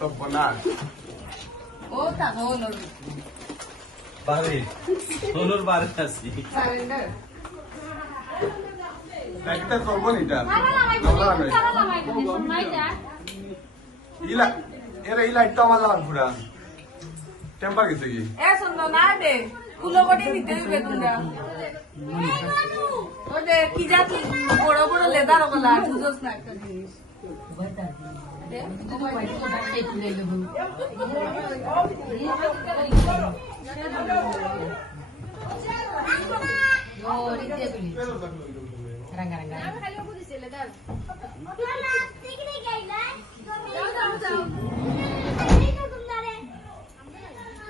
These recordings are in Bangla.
সব বনার ও টাকা হলো বাড়ি হলুর বাড়ি আছি একটা চলবো নিটা ইলা এরা এই লাইটটা আমার লাগান পুরা টেম্পার গেছে কি এ সুন্দর না দে কুলবটি নিতে দিবে তোমরা। ও দে কি জাতি? বড় বড় লেদার ওগুলা বুঝোস না একটা জিনিস দে, ও ভাই, ও ভাই, এই তুলে দেবো।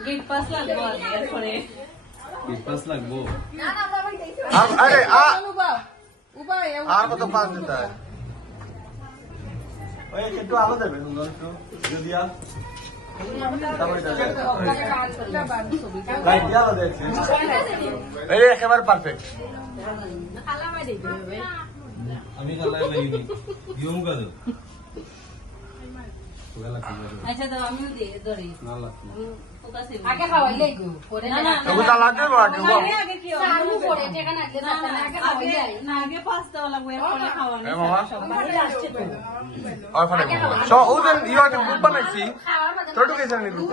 গেট পাস লাগবো আগে, এরপরে। পাঁচ লাগবো আ- আরে আ উবা, ওই একটু আলো দেবে সুন্দর একটু যদি এই একেবারে পারফেক্ট আমি কালাই লাগিনি ইয়ম কাদো আচ্ছা তো আমিও দিয়ে ধরি। না লাগছে আগে খাওয়াইলে গো পরে না না তবু লাগবে আগে বল ইয়ে কি সারু পরে টেকা না দিলে না আগে খাওয়াই না আগে পাঁচ দেওয়া লাগবে এরপরে খাওয়ানো এ মামা বাড়ি আসছে তো। আর ফানে সো ওদের ইয়া গ্রুপ বানাইছি তোর তো কেসে গ্রুপ